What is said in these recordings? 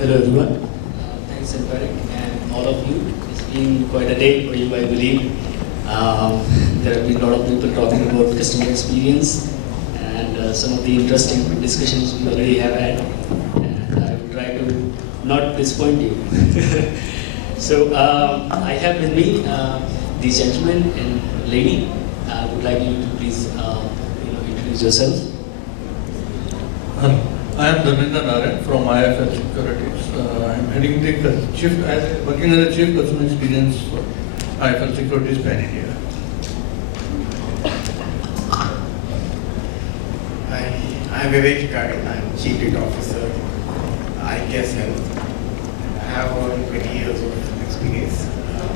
Hello everyone. Thanks Empiric and all of you. It's been quite a day for you, I believe. There have been a lot of people talking about customer experience and some of the interesting discussions we already have had. And I will try to not disappoint you. So I have with me these gentlemen and lady. I would like you to please introduce yourself. I am Dharmendra Narayan from IFL Securities. I am heading the working as a Chief Customer Experience for IFL Securities Pan India. I am Vivek Kadi. I am Chief Data Officer, IKS Health. I have over 20 years of experience,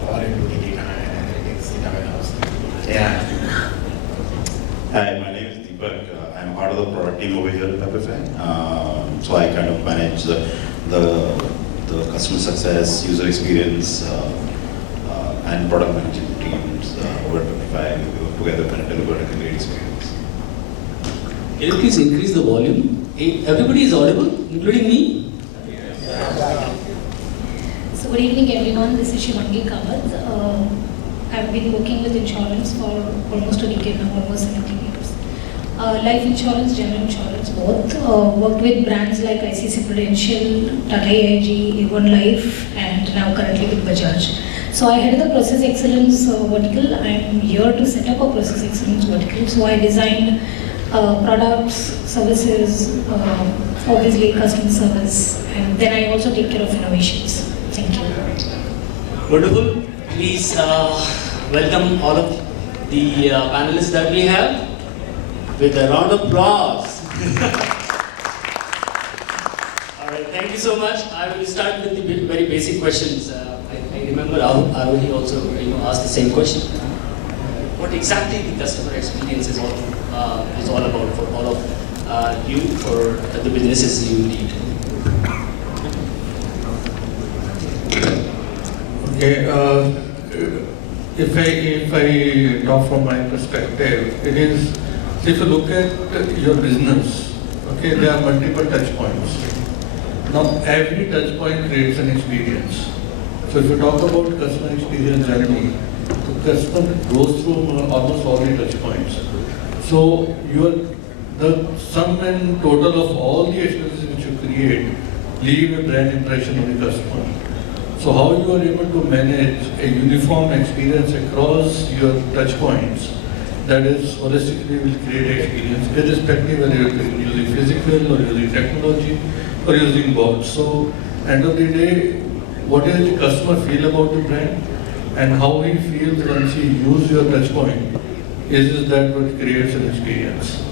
all into data analytics, data warehouse. Yeah. Hi, my name is Deepak. I'm part of the product team over here at Pepify. So I kind of manage the customer success, user experience, and product management teams over at Pepify. We work together and deliver a great experience. Can you please increase the volume? Everybody is audible, including me? So good evening everyone, this is Shivangi Kamath. I've been working with insurance for almost a decade now, almost 17 years. Life insurance, general insurance, both. Worked with brands like ICICI Prudential, Tata AIG, A1 Life, and now currently with Bajaj. So I head the process excellence vertical. I'm here to set up a process excellence vertical. So I designed products, services, obviously customer service, and then I also take care of innovations. Thank you. Wonderful. Please welcome all of the panelists that we have with a round of applause. All right, thank you so much. I will start with the very basic questions. I remember Arohi also asked the same question. What exactly the customer experience is all about for all of you, for the businesses you lead? Okay. If I talk from my perspective, it is, if you look at your business, okay, there are multiple touch points. Now every touch point creates an experience. So if you talk about customer experience journey, the customer goes through almost all the touch points. So the sum and total of all the experiences which you create leave a brand impression on the customer. So how you are able to manage a uniform experience across your touch points, that is holistically will create experience, irrespective whether you are using physical or using technology or using both. So end of the day, what does the customer feel about the brand and how he feels once he uses your touch point, is that what creates an experience.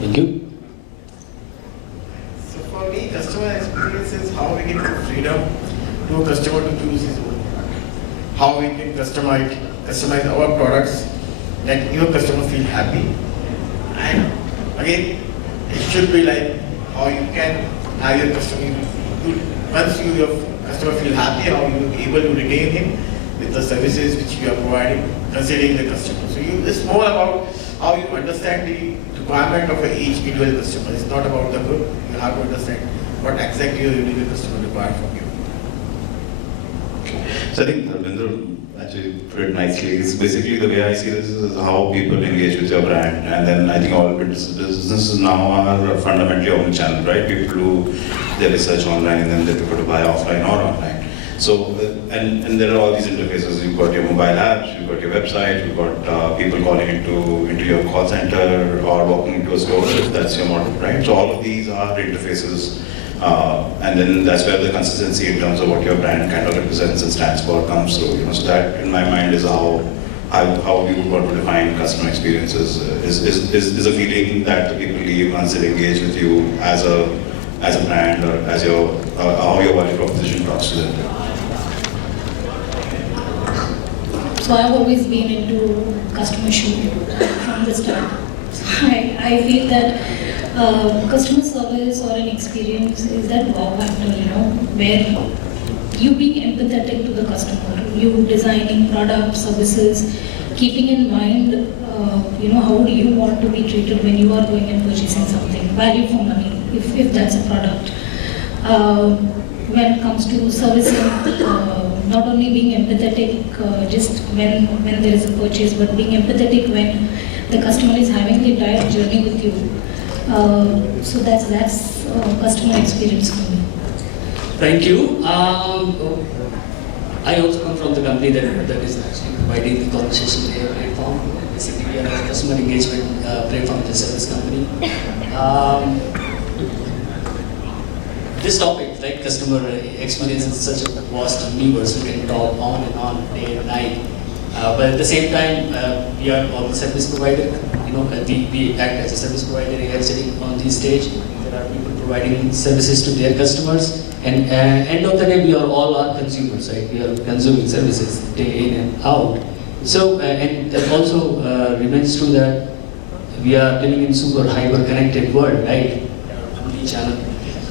Thank you. So for me, customer experience is how we give freedom to a customer to choose his own product. How we can customize our products that your customer feel happy. And again, it should be like how you can have your customer, once your customer feel happy, how you are able to retain him with the services which you are providing, considering the customer. So it's more about how you understand the requirement of each individual customer. It's not about the good. You have to understand what exactly your individual customer requires from you. So I think Dharmendra actually put it nicely. It's basically the way I see this is how people engage with your brand, and then I think all businesses now are fundamentally omnichannel, right? People do their research online and then they prefer to buy offline or online. So and there are all these interfaces. You've got your mobile apps, you've got your website, you've got people calling into your call center or walking into a store if that's your model, right? So all of these are interfaces. And then that's where the consistency in terms of what your brand kind of represents and stands for comes through. So that, in my mind, is how we would want to define customer experiences. Is a feeling that the people leave once they engage with you as a brand or as how your value proposition talks to them. So I've always been into customer shoe from the start. I feel that customer service or an experience is that wow factor, where you being empathetic to the customer, you designing products, services, keeping in mind, how do you want to be treated when you are going and purchasing something, value for money, if that's a product. when it comes to servicing, not only being empathetic just when there is a purchase, but being empathetic when the customer is having the entire journey with you. So that's customer experience for me. Thank you. I also come from the company that is actually providing the conversation layer platform. Basically, we are a customer engagement platform as a service company. This topic, like customer experience, is such a vast universe. We can talk on and on, day and night. But at the same time, we are all the service provider. You know, we act as a service provider here sitting on this stage. There are people providing services to their customers. And end of the day, we are all our consumers, right? We are consuming services day in and out. So, and that also remains true that we are living in super hyper connected world, right? Omni-channel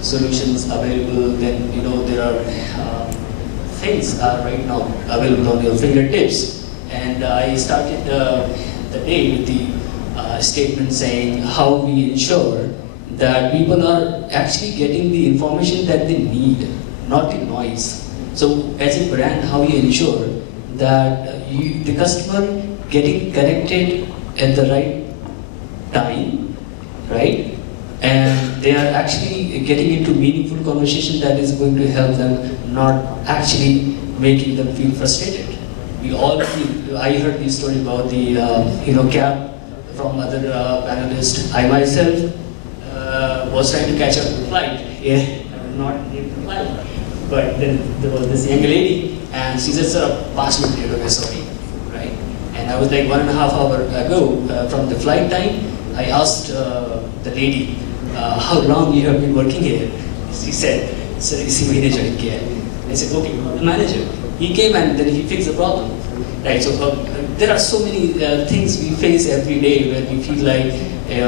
solutions available. Then there are things are right now available on your fingertips. And I started the day with the statement saying how we ensure that people are actually getting the information that they need, not the noise. So as a brand, how you ensure that the customer getting connected at the right time, right? And they are actually getting into meaningful conversation that is going to help them, not actually making them feel frustrated. We all feel, I heard the story about the cab from other panelists. I myself was trying to catch up the flight. Yeah, I was not able to fly. But then there was this young lady, and she said, "Sir, pass me the sorry," right? And I was like 1.5 hours ago from the flight time. I asked the lady, "How long you have been working here?" She said, "Sir, is he manager here?" I said, "Okay, the manager." He came and then he fixed the problem, right? So there are so many things we face every day where we feel like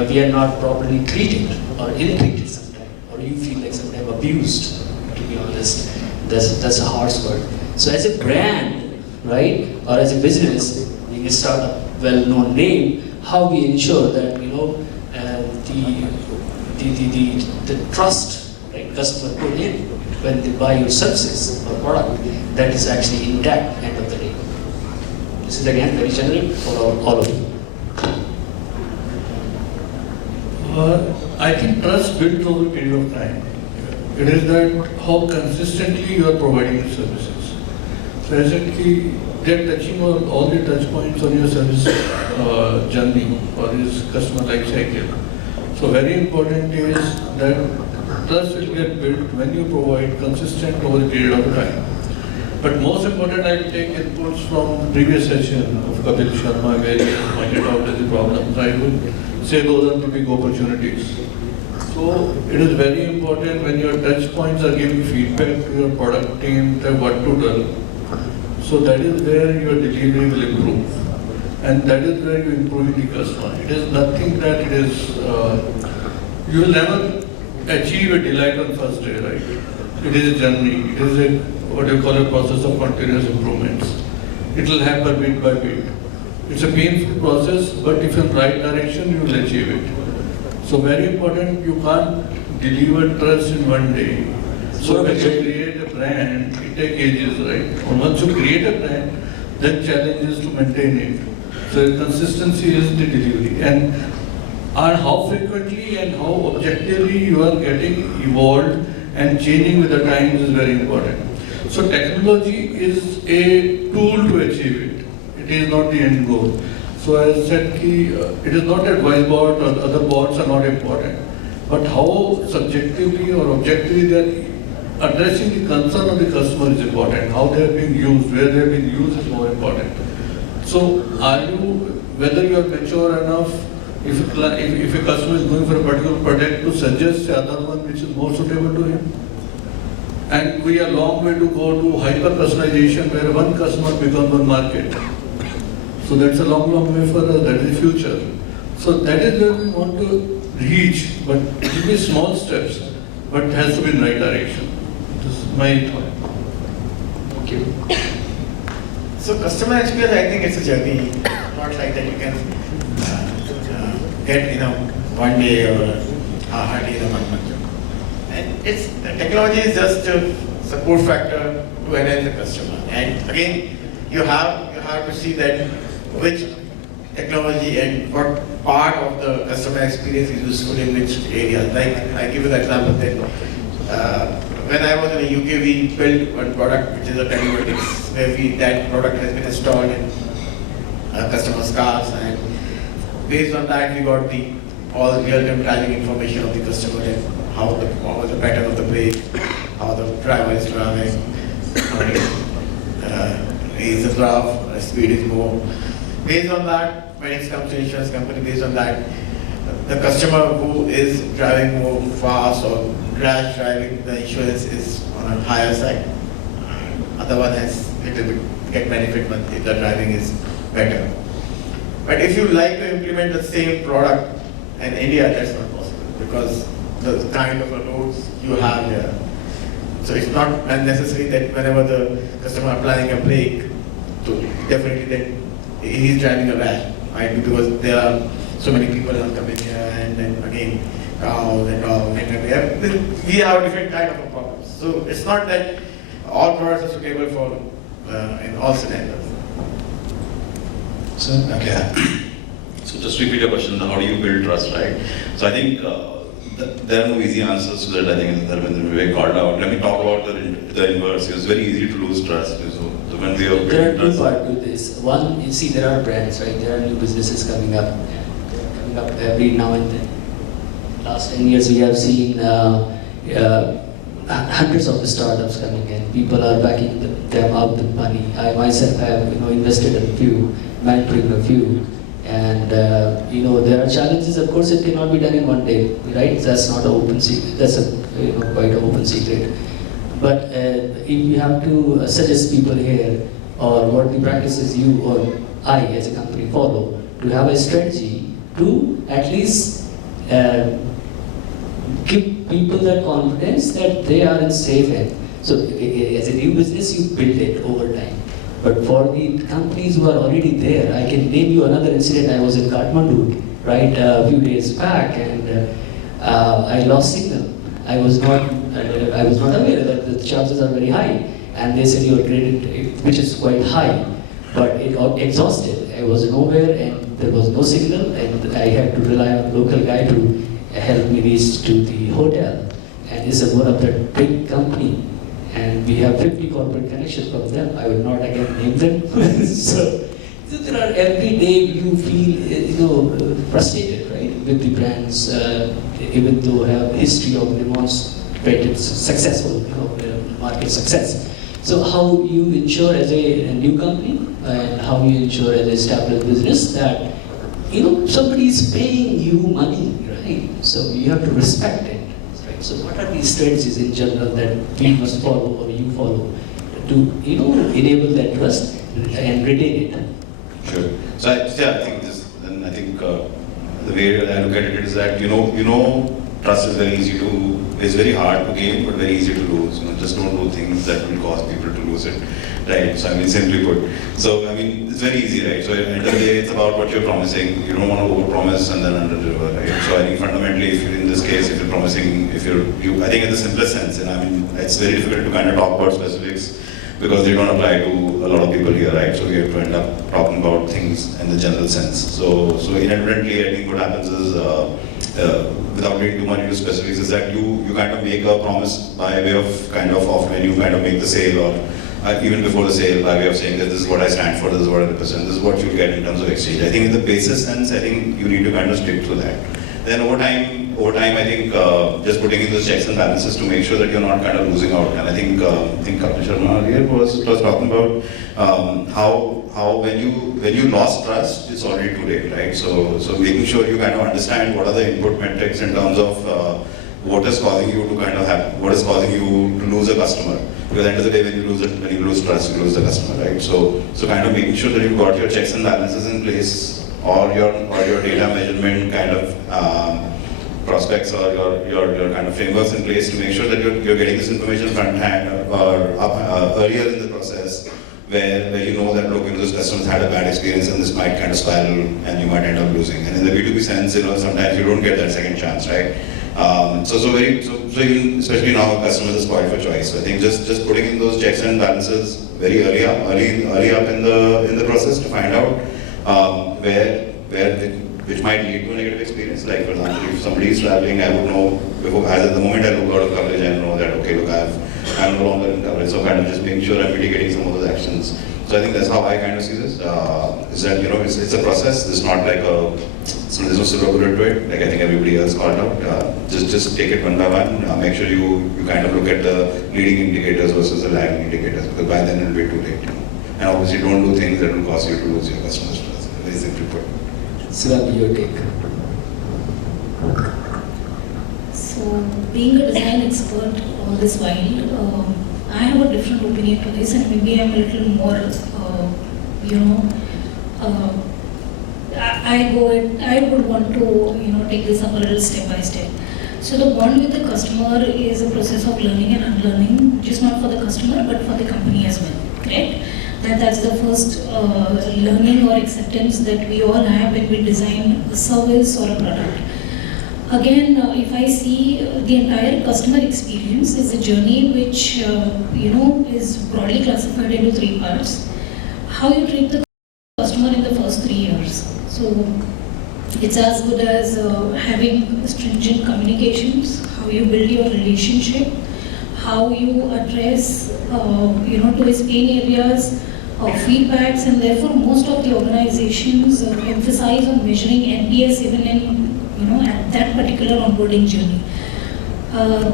we are not properly treated or ill-treated sometimes, or you feel like sometimes abused. To be honest, that's a harsh word. So as a brand, right, or as a business, being a startup, well-known name, how we ensure that the trust, right, customer put in when they buy your services or product, that is actually intact end of the day. This is again very generic for all of you. I think trust built over a period of time. It is that how consistently you are providing the services. So essentially, they're touching on all the touch points on your service journey or this customer life cycle. So very important is that trust will get built when you provide consistent over a period of time. But most important, I will take inputs from previous session of Kapil Sharma where he pointed out the problems. I would say those are the big opportunities. So it is very important when your touch points are giving feedback to your product team that what to do. So that is where your delivery will improve. And that is where you improve the customer. It is nothing that it is, you will never achieve a delight on first day, right? It is a journey. It is a, what you call a process of continuous improvements. It will happen bit by bit. It's a painful process, but if in the right direction, you will achieve it. So very important, you can't deliver trust in one day. So when you create a brand, it takes ages, right? And once you create a brand, then challenge is to maintain it. So consistency is the delivery. And how frequently and how objectively you are getting evolved and changing with the times is very important. So technology is a tool to achieve it. It is not the end goal. So as I said, it is not that whiteboard or other boards are not important, but how subjectively or objectively they are addressing the concern of the customer is important. How they are being used, where they are being used is more important. So are you, whether you are mature enough, if a customer is going for a particular product, to suggest the other one which is more suitable to him? And we are long way to go to hyper personalization where one customer becomes one market. So that's a long, long way for us, that is the future. So that is where we want to reach, but it will be small steps, but it has to be in the right direction. This is my thought. Thank you. So customer experience, I think it's a journey, not like that you can get one day or hardly in a 1 month. And it's technology is just a support factor to enhance the customer. And again, you have to see that which technology and what part of the customer experience is useful in which area. Like I give you the example that when I was in the UK, we built one product which is a telematics, where that product has been installed in customers' cars, and based on that we got all the real-time driving information of the customer and how was the pattern of the brake, how the driver is driving, how many is the draft, speed is more. Based on that, when it comes to insurance company, based on that, the customer who is driving more fast or rash driving, the insurance is on a higher side. Other one has little bit get benefit when if the driving is better. But if you like to implement the same product in India, that's not possible because the kind of roads you have here. So it's not necessary that whenever the customer applying a brake, to definitely that he is driving a rash, right? Because there are so many people are coming here, and then again cows and dogs, and we have different kind of problems. So it's not that all products are suitable for in all scenarios. So, okay. So just repeat your question, how do you build trust, right? So I think there are no easy answers to that. I think Vivek called out. Let me talk about the inverse. It's very easy to lose trust. So when we are there are two parts to this. One, you see there are brands, right? There are new businesses coming up. They're coming up every now and then. Last 10 years we have seen hundreds of startups coming in. People are backing them out with money. I myself have invested in a few, mentoring a few. And there are challenges. Of course, it cannot be done in one day, right? That's not an open secret. That's a quite an open secret. But if you have to suggest people here, or what the practices you or I as a company follow, to have a strategy to at least give people that confidence that they are in safe hands. So as a new business, you build it over time. But for the companies who are already there, I can name you another incident. I was in Kathmandu, right, a few days back, and I lost signal. I was not aware that the charges are very high, and they said your credit, which is quite high, but it got exhausted. I was nowhere, and there was no signal, and I had to rely on a local guy to help me reach to the hotel. And this is one of the big company. And we have 50 corporate connections from them. I will not again name them. so there are every day you feel frustrated, right, with the brands, even though have history of demonstrated successful market success. So how you ensure as a new company and how you ensure as an established business that somebody is paying you money, right? So you have to respect it. So what are these strategies in general that we must follow or you follow to enable that trust and retain it? Sure. So I think the way I look at it is that trust is is very hard to gain but very easy to lose. Just don't do things that will cause people to lose it. Right, so simply put. So it's very easy, right? So at the end of the day, it's about what you're promising. You don't want to overpromise and then underdeliver, right? So I think fundamentally, if you're in this case, if you're promising, I think in the simplest sense, and it's very difficult to kind of talk about specifics because they don't apply to a lot of people here, right? So we have to end up talking about things in the general sense. So inadvertently, I think what happens is, without getting too much into specifics, is that you kind of make a promise by way of when you kind of make the sale or even before the sale, by way of saying that this is what I stand for, this is what I represent, this is what you get in terms of exchange. I think in the basis sense, I think you need to kind of stick to that. Then over time, I think just putting in those checks and balances to make sure that you're not kind of losing out. And I think Kapil Sharma earlier was talking about how when you lost trust, it's already too late, right? So making sure you kind of understand what are the input metrics in terms of what is causing you to lose a customer. Because at the end of the day, when you lose trust, you lose the customer, right? So kind of making sure that you've got your checks and balances in place, or your data measurement kind of prospects or your kind of frameworks in place to make sure that you're getting this information front hand or earlier in the process, where you know that those customers had a bad experience and this might kind of spiral and you might end up losing. And in the B2B sense, sometimes you don't get that second chance, right? So even especially now customers are spoiled for choice. So I think just putting in those checks and balances very early up in the process to find out which might lead to a negative experience. Like for example, if somebody is traveling, I would know before, as at the moment I look out of coverage, I know that okay, look, I'm no longer in coverage, so kind of just making sure I'm mitigating some of those actions. So I think that's how I kind of see this. Is that it's a process. It's not like there's no silver bullet to it. Like I think everybody else called out. Just take it one by one. Make sure you kind of look at the leading indicators versus the lagging indicators, because by then it'll be too late. And obviously, don't do things that will cause you to lose your customers' trust. Very simply put. Siddharth, your take. So, being a design expert all this while, I have a different opinion to this, and maybe I'm a little more, I would want to, take this up a little step by step. So the bond with the customer is a process of learning and unlearning, just not for the customer, but for the company as well, correct? That's the first learning or acceptance that we all have when we design a service or a product. Again, if I see the entire customer experience is a journey which, is broadly classified into 3 parts. How you treat the customer in the first 3 years. So it's as good as having stringent communications, how you build your relationship, how you address, to his pain areas, feedbacks, and therefore most of the organizations emphasize on measuring NPS even in at that particular onboarding journey.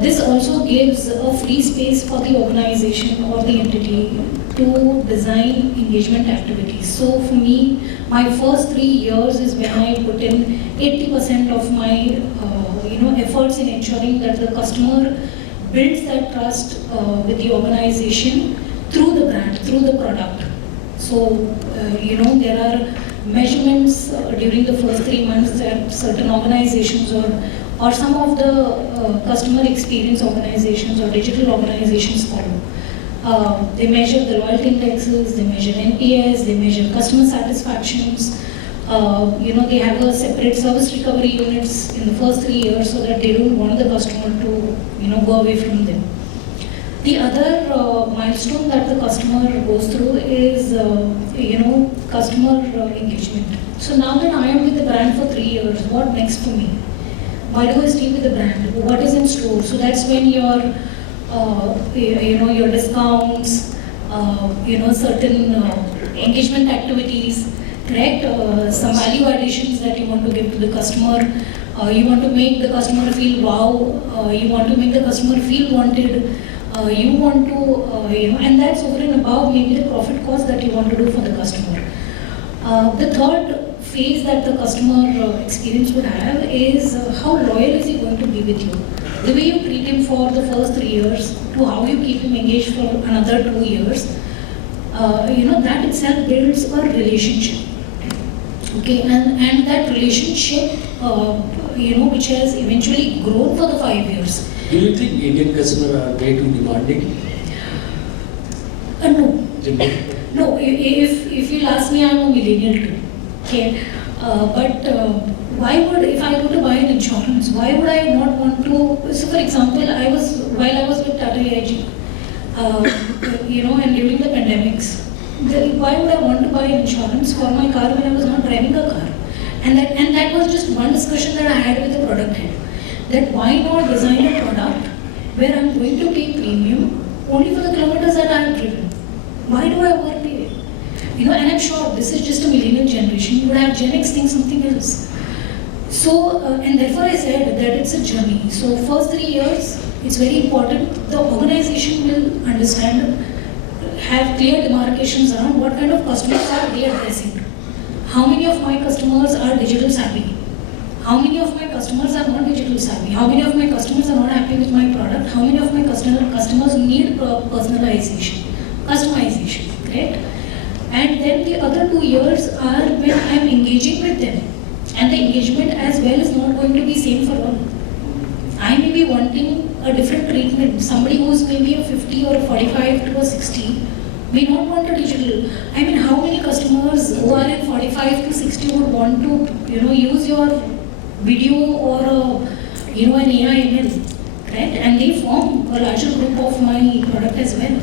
This also gives a free space for the organization or the entity to design engagement activities. So for me, my first 3 years is when I put in 80% of my efforts in ensuring that the customer builds that trust with the organization through the brand, through the product. So there are measurements during the first 3 months that certain organizations or some of the customer experience organizations or digital organizations follow. They measure the loyalty indexes, they measure NPS, they measure customer satisfactions. They have a separate service recovery units in the first 3 years so that they don't want the customer to go away from them. The other milestone that the customer goes through is, customer engagement. So now that I am with the brand for 3 years, what next for me? Why do I stay with the brand? What is in store? So that's when your, your discounts, certain engagement activities, correct? Some value additions that you want to give to the customer. You want to make the customer feel wow. You want to make the customer feel wanted. You want to, and that's over and above maybe the profit cost that you want to do for the customer. The third phase that the customer experience would have is how loyal is he going to be with you. The way you treat him for the first 3 years to how you keep him engaged for another 2 years, that itself builds a relationship. Okay, and that relationship, which has eventually grown for the 5 years. Do you think Indian customers are way too demanding? No. No, if you'll ask me, I'm a millennial too. Okay, but why would, if I go to buy an insurance, why would I not want to? So, for example, while I was with Tata AIG, and during the pandemics, why would I want to buy insurance for my car when I was not driving a car? And that was just one discussion that I had with the product head. That why not design a product where I'm going to pay premium only for the kilometers that I have driven? Why do I overpay? And I'm sure this is just a millennial generation. You would have Gen X think something else. So, and therefore I said that it's a journey. So first 3 years, it's very important. The organization will understand, have clear demarcations around what kind of customers are they addressing. How many of my customers are digital savvy? How many of my customers are not digital savvy? How many of my customers are not happy with my product? How many of my customers need personalization, customization, correct? And then the other 2 years are when I am engaging with them. And the engagement as well is not going to be same for all. I may be wanting a different treatment. Somebody who is maybe a 50 or a 45 to a 60 may not want a digital. I mean, how many customers who are in 45 to 60 would want to, use your video or an AI ML, right? And they form a larger group of my product as well.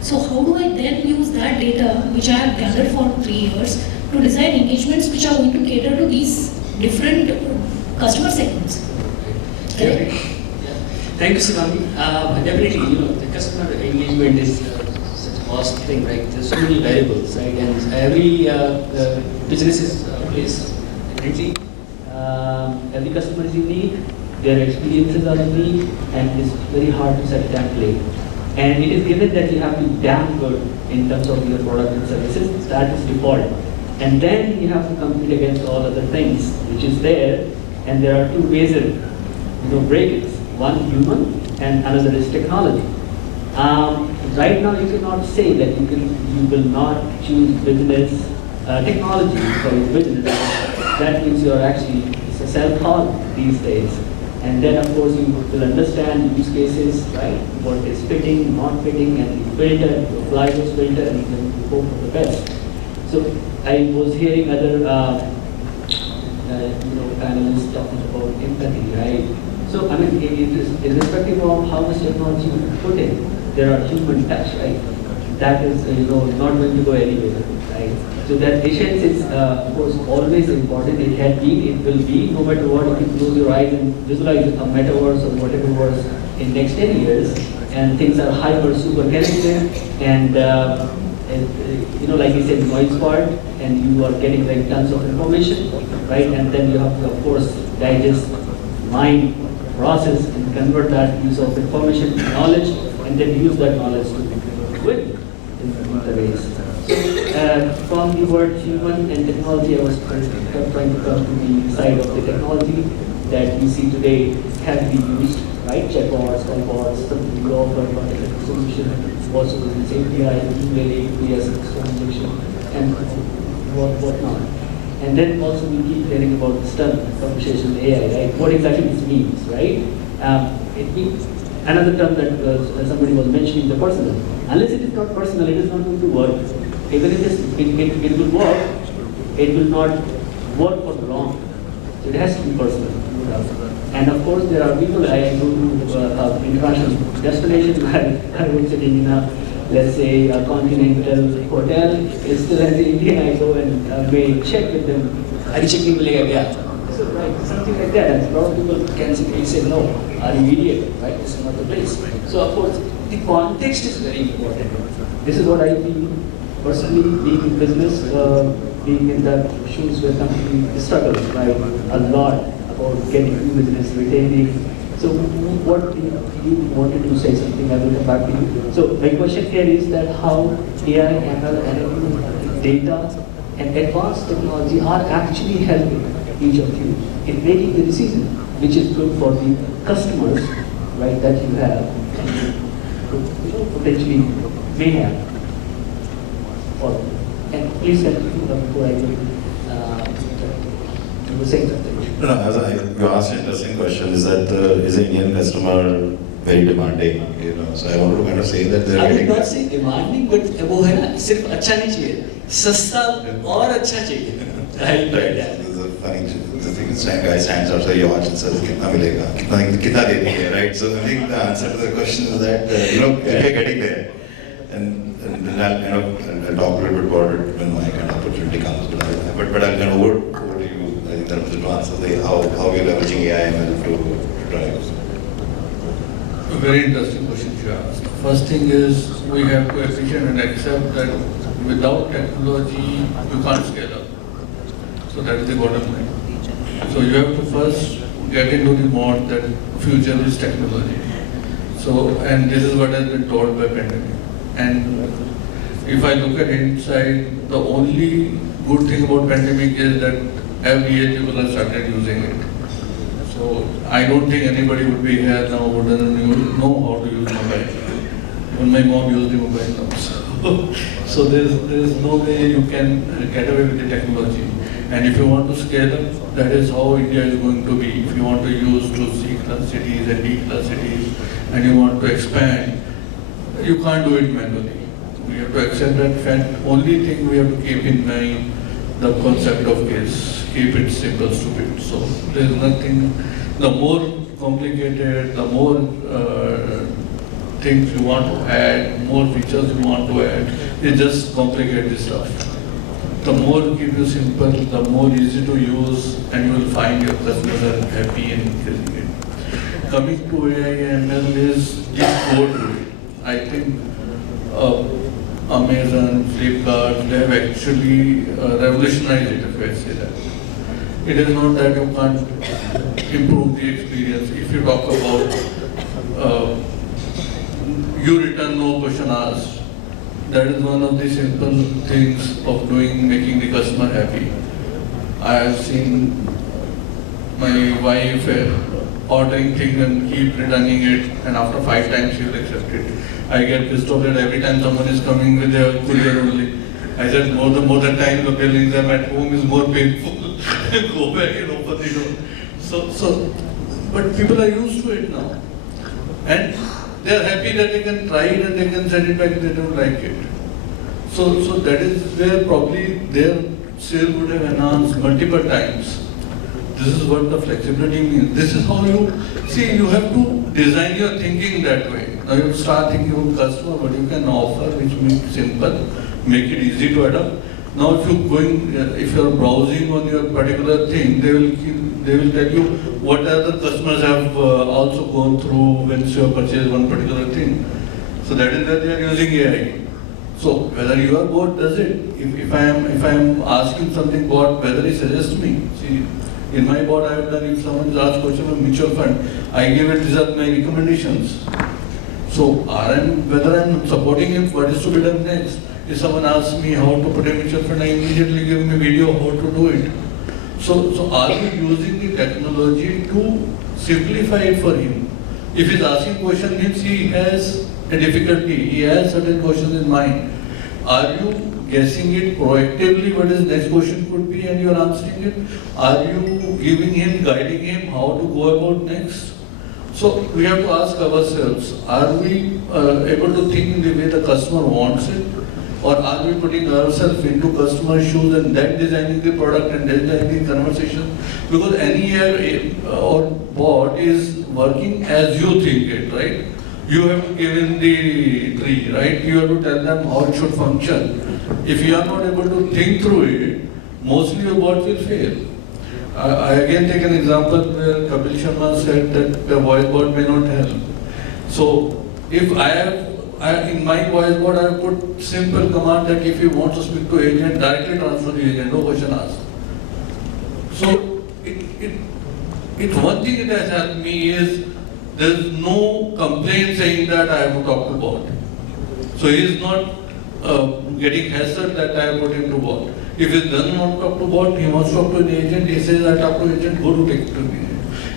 So how do I then use that data, which I have gathered for 3 years, to design engagements which are going to cater to these different customer segments? Correct? Yeah. Thank you, Sivani. Definitely, the customer engagement is such a vast thing, right? There's so many variables, right? And every business is placed differently. Every customer is unique, their experiences are unique, and it's very hard to set a template. And it is given that you have to be damn good in terms of your product and services. That is default. And then you have to compete against all other things, which is there. And there are two ways of break it. One human and another is technology. Right now you cannot say that you will not choose business technology for your business. That means you are actually it's a self-taught these days. And then of course you will understand use cases, right? What is fitting, not fitting, and you filter, you apply those filter, and you can hope for the best. So I was hearing other panelists talking about empathy, right? So I mean, irrespective of how much technology you put in, there are human touch, right? That is not going to go anywhere, right? So that patience is of course always important. It had been, it will be, no matter what. You can close your eyes and visualize a metaverse or whatever was in next 10 years, and things are hyper super connected, and like you said, noise part, and you are getting like tons of information, right? And then you have to of course digest, mind, process, and convert that use of information to knowledge, and then use that knowledge to win in the race. So from the word human and technology, I was trying to come to the side of the technology that we see today can be used, right? Chatbots, chatbots, something we offer, a solution, also with API, email, APS, transaction, and whatnot. And then also we keep hearing about this term, conversational AI, right? What exactly this means, right? It means another term that somebody was mentioning, the personal. Unless it is not personal, it is not going to work. Even if it will work, it will not work for long. So it has to be personal. And of course, there are people, I go to international destination, I was sitting in a, let's say, a continental hotel, it's still as Indian, I go and may check with them. Are you checking so, right, something like that. And a lot of people can simply say, no, are you idiot, right? This is not the place. So of course, the context is very important. This is what I feel personally, being in business, being in the shoes where company struggles, right? A lot about getting new business, retaining. So what you wanted to say something, I will come back to you. So my question here is that how AI, ML, NLP, data, and advanced technology are actually helping each of you in making the decision which is good for the customers, right, that you have, potentially may have. And please continue before I go. You were saying something. No, you asked an interesting question. Is the Indian customer very demanding? So I wanted to kind of say that they're I getting. would not say demanding, but वो है ना सिर्फ अच्छा नहीं चाहिए, सस्ता और अच्छा चाहिए. Right. There's a funny thing. This guy stands outside your watch and says, "Kitna milega? Kitna deti hai?" Right. So I think the answer to the question is that if you're getting there, and then I'll talk a little bit about it when my kind of opportunity comes. But I'll kind of over to you. I think that was to answer how we're leveraging AI ML to drive. A very interesting question you asked. First thing is we have to appreciate and accept that without technology you can't scale up. So that is the bottom line. So you have to first get into the mode that future is technology. So, and this is what has been taught by pandemic. And if I look at inside, the only good thing about pandemic is that every age people have started using it. So I don't think anybody would be here now who doesn't know how to use mobile. Even my mom used the mobile now. So there's no way you can get away with the technology. And if you want to scale up, that is how India is going to be. If you want to use to C-class cities and D-class cities, and you want to expand, you can't do it manually. We have to accept that fact. Only thing we have to keep in mind, the concept of case, keep it simple, stupid. So there's nothing, the more complicated, the more things you want to add, more features you want to add, it just complicates the stuff. The more you keep it simple, the more easy to use, and you will find your customers are happy and using it. Coming to AI and ML is just go to it. I think Amazon, Flipkart, they have actually revolutionized it, if I say that. It is not that you can't improve the experience. If you talk about you return no question asked, that is one of the simple things of doing, making the customer happy. I have seen my wife ordering things and keep returning it, and after 5 times she will accept it. I get pissed off that every time someone is coming with a courier only. I said more the time you're telling them at home is more painful. Go back and open the door. So, but people are used to it now. And they are happy that they can try it and they can send it back if they don't like it. So that is where probably their sale would have enhanced multiple times. This is what the flexibility means. This is how you see, you have to design your thinking that way. Now you start thinking of customer, what you can offer, which makes simple, make it easy to adopt. Now if you are browsing on your particular thing, they will tell you what other customers have also gone through when you have purchased one particular thing. So that is where they are using AI. So whether your bot does it, if I am asking something bot, whether he suggests me. See, in my bot I have done, if someone is asked question of mutual fund, I give it, these are my recommendations. So whether I am supporting him, what is to be done next? If someone asks me how to put a mutual fund, I immediately give him a video how to do it. So are we using the technology to simplify it for him? If he's asking question, means he has a difficulty, he has certain questions in mind. Are you guessing it proactively what his next question could be and you are answering it? Are you giving him, guiding him how to go about next? So we have to ask ourselves, are we able to think in the way the customer wants it? Or are we putting ourselves into customer shoes and then designing the product and then designing the conversation? Because any AI or bot is working as you think it, right? You have given the tree, right? You have to tell them how it should function. If you are not able to think through it, mostly your bot will fail. I again take an example where Kapil Sharma said that the voice bot may not help. So if in my voice bot I have put simple command that if you want to speak to agent, directly transfer the agent, no question asked. So one thing it has helped me is there is no complaint saying that I have to talk to bot. So he is not getting hassled that I have put him to bot. If he doesn't want to talk to bot, he wants to talk to an agent, he says I talk to agent, go to take to the agent.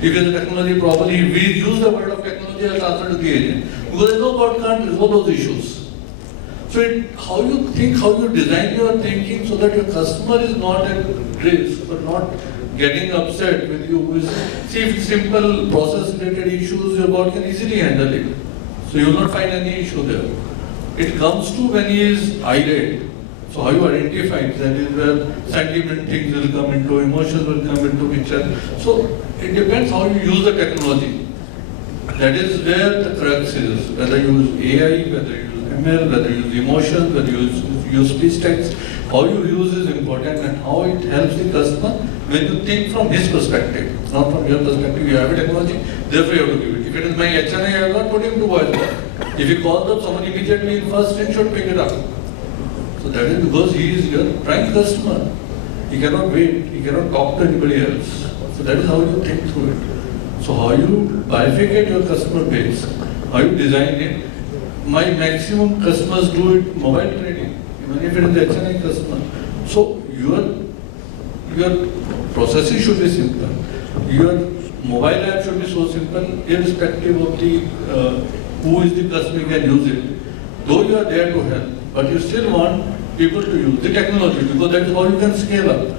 If it's a technology problem, we use the word of technology as answer to the agent. Because no bot can't resolve those issues. So how you think, how you design your thinking so that your customer is not at risk or not getting upset with you. See, if simple process related issues, your bot can easily handle it. So you will not find any issue there. It comes to when he is irate. So how you identify it, that is where sentiment things will come into, emotions will come into picture. So it depends how you use the technology. That is where the crux is. Whether you use AI, whether you use ML, whether you use emotions, whether you use speech text, how you use is important and how it helps the customer when you think from his perspective, not from your perspective. You have a technology, therefore you have to give it. If it is my HNI, I have not put him to voice bot. If he calls up, someone immediately in first thing should pick it up. So that is because he is your prime customer. He cannot wait, he cannot talk to anybody else. So that is how you think through it. So how you bifurcate your customer base, how you design it. My maximum customers do it mobile trading, even if it is the HNI customer. So your processing should be simple. Your mobile app should be so simple, irrespective of the who is the customer can use it. Though you are there to help, but you still want people to use the technology because that is how you can scale up.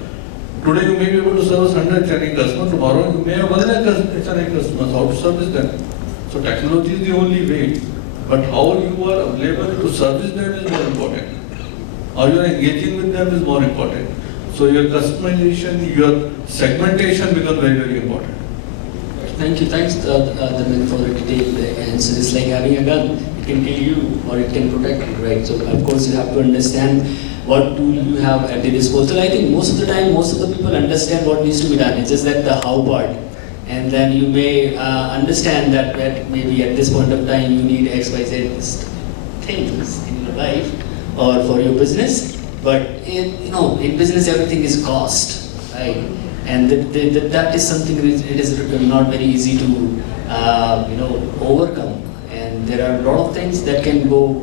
Today you may be able to service 100 HNI customers, tomorrow you may have 1 lakh HNI customers, how to service them. So technology is the only way, but how you are available to service them is more important. How you are engaging with them is more important. So your customization, your segmentation becomes very, very important. Thank you. Thanks, Dharmen, for the detailed answer. It's like having a gun. It can kill you or it can protect you, right? So, of course, you have to understand what tool you have at your disposal. I think most of the time, most of the people understand what needs to be done. It's just that the how part. And then you may understand that maybe at this point of time you need X, Y, Z things in your life or for your business. But in business everything is cost, right? And that is something it is not very easy to overcome. And there are a lot of things that can go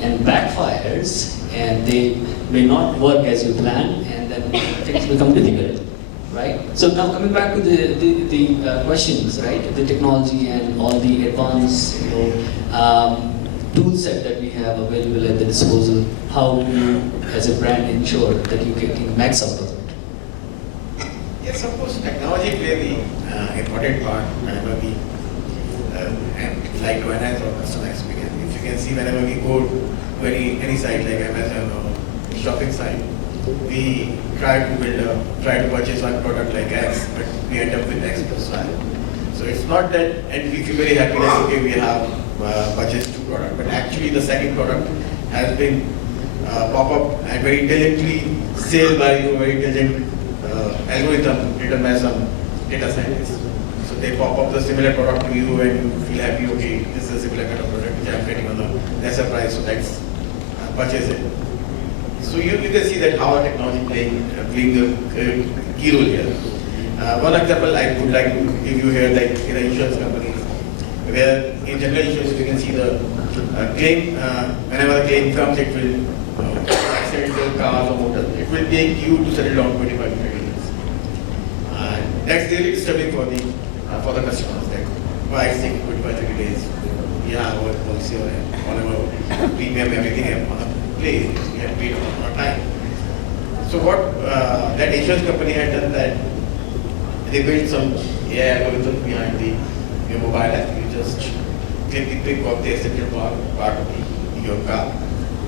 and backfires, and they may not work as you plan, and then things become difficult, right? So now coming back to the questions, right? The technology and all the advanced tool set that we have available at the disposal. How do you, as a brand, ensure that you get max out of it? Yes, of course, technology plays the important part whenever we and like to enhance our customer experience. If you can see, whenever we go to any site like Amazon or shopping site, we try to purchase one product like X, but we end up with X plus Y. So it's not that, and we feel very happy that okay, we have purchased two products, but actually the second product has been pop up and very intelligently sold by very intelligent algorithm written by some data scientists. So they pop up the similar product to you and you feel happy, okay, this is a similar kind of product which I am getting on a lesser price, so let's purchase it. So you can see that how technology playing a key role here. One example I would like to give you here, like in the insurance companies, where in general insurance you can see the claim, whenever the claim comes, it will accident cars or motors, it will take you to settle down 25 to 30 days. That's really disturbing for the customers. That why it's taking 25 30 days. Yeah, our policy or all our premium, everything on a place, we have paid on time. So what that insurance company had done, that they built some AI algorithm behind your mobile app. You just click the pick of the essential part of your car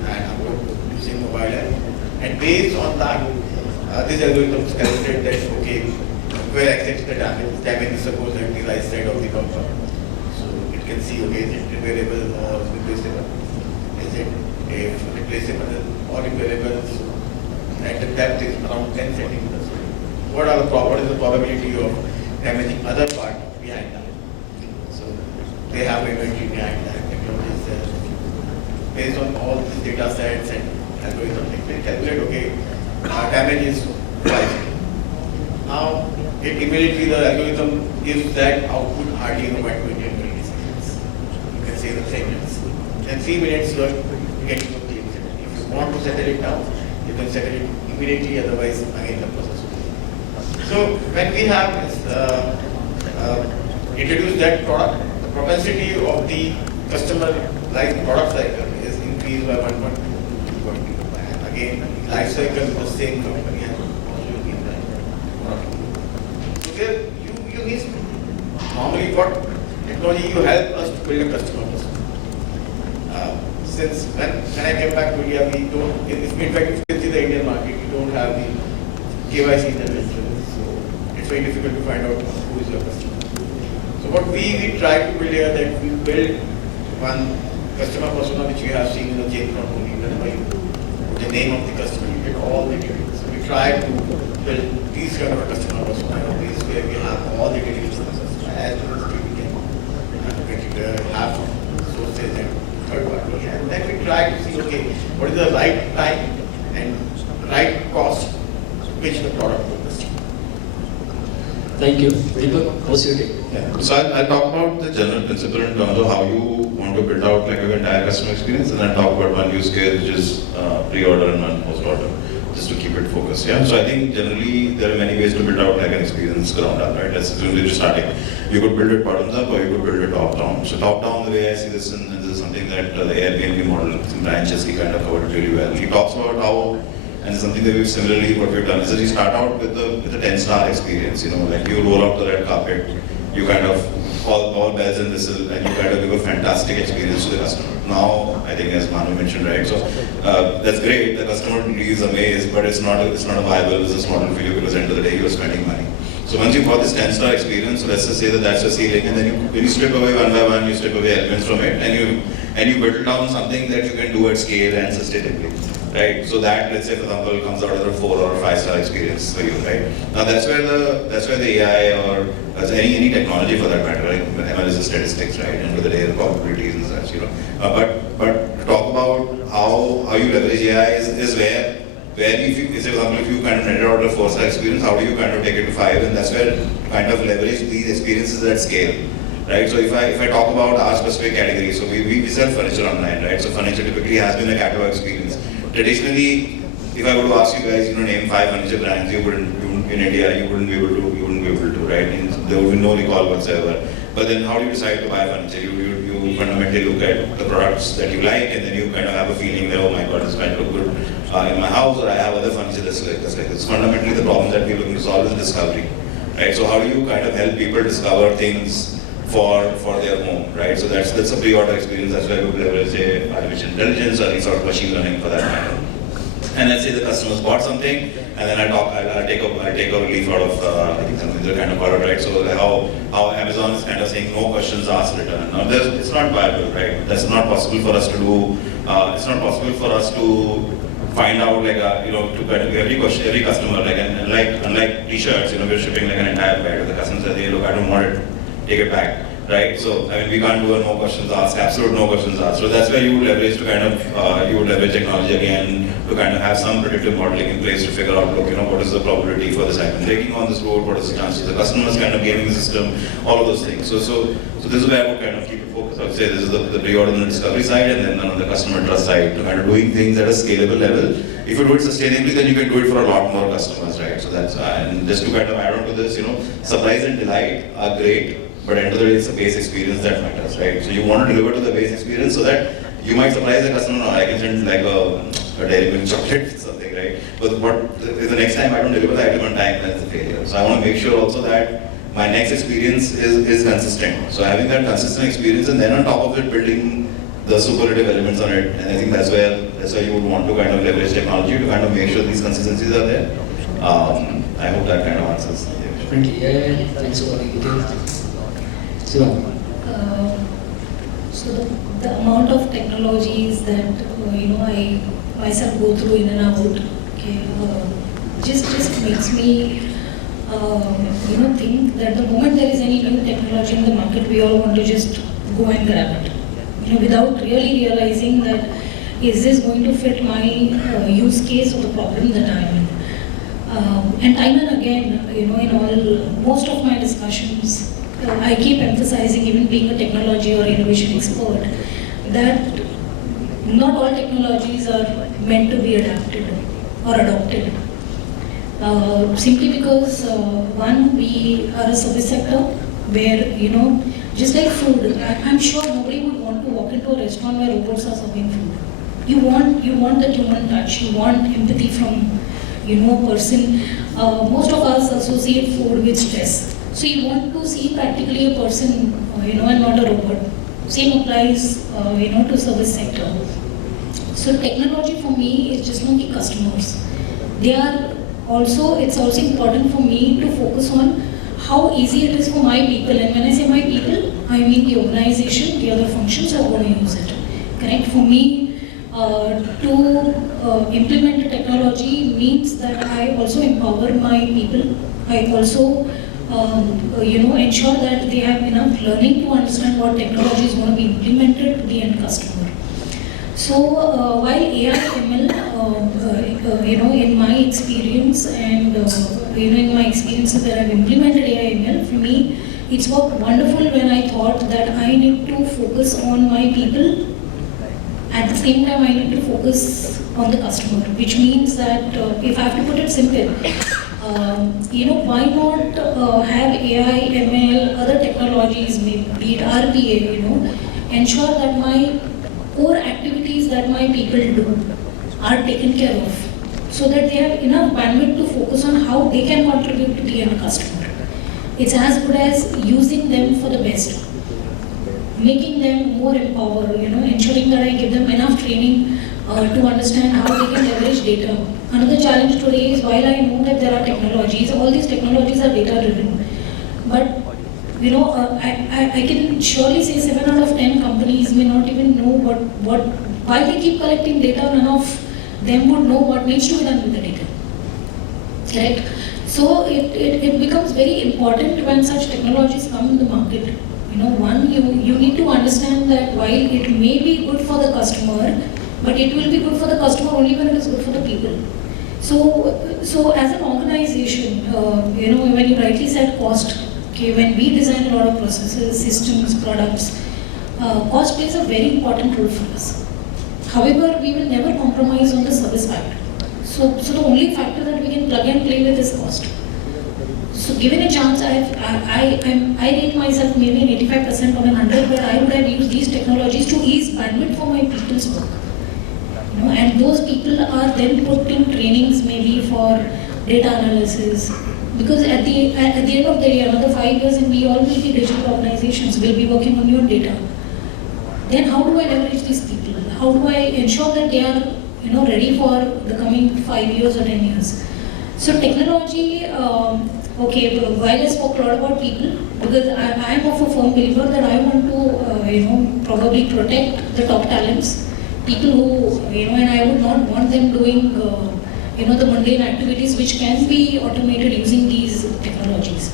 and upload using mobile app. And based on that, this algorithm is calculated that okay, where exactly the damage is supposed to be right side of the bumper. So it can see okay, is it repairable or replaceable? Is it a replaceable or repairable? So, and the depth is around 10 centimeters. What is the probability of damaging other part behind that? So they have inventory behind that technology. Based on all these data sets and algorithms, they calculate okay, damage is 5. Now it immediately the algorithm gives that output hardly by 20 and 20 seconds. You can say the 3 minutes. Then 3 minutes you are getting the claim. If you want to settle it down, you can settle it immediately, otherwise again the process. So when we have introduced that product, the propensity of the customer product cycle is increased by 1.2 to 2.2. And again, life cycle of the same company has also increased by 1.2. So there you need normally what technology you help us to build a customer persona. Since when I came back to India, we don't, in fact, if you see the Indian market, we don't have the KYC intervention. It's very difficult to find out who is your customer. So what we try to build here, that we build one customer persona which we have seen in the chain front only. Whenever you put the name of the customer, you get all the details. So we try to build these kind of a customer persona, this where we have all the details of the customer as well as we can have sources and third party. And then we try to see, okay, what is the right time and right cost to pitch the product to the customer. Thank you. Deepak, what's your take? Yeah. So I'll talk about the general principle in terms of how you want to build out like your entire customer experience, and then talk about one use case which is pre-order and one post-order, just to keep it focused. Yeah. So I think generally there are many ways to build out like an experience ground up, right? Let's assume that you're starting. You could build it bottoms up or you could build it top down. So top down, the way I see this, and this is something that the Airbnb model, Brian Chesky kind of covered it really well. He talks about how. And something that we've similarly, what we've done is that you start out with a 10-star experience, like you roll out the red carpet, you kind of all bells and whistles, and you kind of give a fantastic experience to the customer. Now, I think as Manu mentioned, right, so that's great, the customer really is amazed, but it's not a viable business model for you because at the end of the day you're spending money. So once you've got this 10-star experience, so let's just say that that's your ceiling, and then when you strip away one by one, you strip away elements from it, and you build down something that you can do at scale and sustainably, right? So that, let's say for example, comes out as a 4 or 5-star experience for you, right? Now that's where the AI or any technology for that matter, like ML is statistics, right? End of the day, the probabilities and such, you know. But to talk about how you leverage AI is where if you, say for example, if you kind of netted out a 4-star experience, how do you kind of take it to 5? And that's where kind of leverage these experiences at scale, right? So if I talk about our specific category, so we sell furniture online, right? So furniture typically has been a catalog experience. Traditionally, if I were to ask you guys, name 5 furniture brands, you in India, you wouldn't be able to, right? And there would be no recall whatsoever. But then how do you decide to buy furniture? You fundamentally look at the products that you like, and then you kind of have a feeling that, oh my god, this might look good in my house, or I have other furniture that's like this. It's fundamentally the problem that we're looking to solve is discovery, right? So how do you kind of help people discover things for their home, right? So that's a pre-order experience. That's why we leverage artificial intelligence or any sort of machine learning for that matter. And let's say the customer's bought something, and then I'll take a leaf out of I think something that kind of got it, right? So how Amazon is kind of saying no questions asked return. Now it's not viable, right? That's not possible for us to do. It's not possible for us to find out like to kind of every customer, like unlike t-shirts, we're shipping like an entire pair. The customer says, hey, look, I don't want it, take it back. Right, so I mean we can't do a no questions asked, absolute no questions asked. So that's where you would leverage technology again to kind of have some predictive modeling in place to figure out, look, what is the probability for this item breaking on this road, what is the chances the customers kind of gaming the system, all of those things. So this is where I would kind of keep it focused. I would say this is the pre-order and the discovery side, and then on the customer trust side to kind of doing things at a scalable level. If you do it sustainably, then you can do it for a lot more customers, right? So that's and just to kind of add on to this, surprise and delight are great. But end of the day, it's the base experience that matters, right? So you want to deliver to the base experience so that you might surprise the customer. No, I can send like a Dairy Milk chocolate with something, right? But if the next time I don't deliver the item on time, then it's a failure. So I want to make sure also that my next experience is consistent. So having that consistent experience, and then on top of it, building the superlative elements on it. And I think that's where you would want to kind of leverage technology to kind of make sure these consistencies are there. I hope that kind of answers. Definitely, yeah. Thanks for the details. So the amount of technologies that I myself go through in and out, okay, just makes me think that the moment there is any new technology in the market, we all want to just go and grab it, without really realizing that is this going to fit my use case or the problem that I am in. And time and again, in most of my discussions, I keep emphasizing, even being a technology or innovation expert, that not all technologies are meant to be adapted or adopted. Simply because, one, we are a service sector where, just like food, I'm sure nobody would want to walk into a restaurant where robots are serving food. You want the human touch, you want empathy from, a person. Most of us associate food with stress. So you want to see practically a person, and not a robot. Same applies, to service sector. So technology for me is just not the customers. It's also important for me to focus on how easy it is for my people. And when I say my people, I mean the organization, the other functions are going to use it. Correct? For me, to implement the technology means that I also empower my people. I also ensure that they have enough learning to understand what technology is going to be implemented to the end customer. So while AI ML, in my experience and in my experiences that I've implemented AI ML, for me it's worked wonderful when I thought that I need to focus on my people. At the same time, I need to focus on the customer, which means that if I have to put it simple, why not have AI, ML, other technologies, be it RPA, ensure that my core activities that my people do are taken care of, so that they have enough bandwidth to focus on how they can contribute to the end customer. It's as good as using them for the best, making them more empowered, ensuring that I give them enough training to understand how they can leverage data. Another challenge today is, while I know that there are technologies, all these technologies are data driven, but I can surely say 7 out of 10 companies may not even know why they keep collecting data. None of them would know what needs to be done with the data. Correct? So it becomes very important when such technologies come in the market. One, you need to understand that while it may be good for the customer, but it will be good for the customer only when it is good for the people. So as an organization, when you rightly said cost, okay, when we design a lot of processes, systems, products, cost plays a very important role for us. However, we will never compromise on the service factor. So the only factor that we can plug and play with is cost. So given a chance, I rate myself maybe an 85% on 100, but I would have used these technologies to ease bandwidth for my people's work. And those people are then put in trainings maybe for data analysis. Because at the end of the day, another 5 years and we all will be digital organizations, will be working on your data. Then how do I leverage these people? How do I ensure that they are ready for the coming 5 years or 10 years? So technology, while I spoke a lot about people, because I am of a firm believer that I want to, probably protect the top talents, people who, and I would not want them doing, the mundane activities which can be automated using these technologies.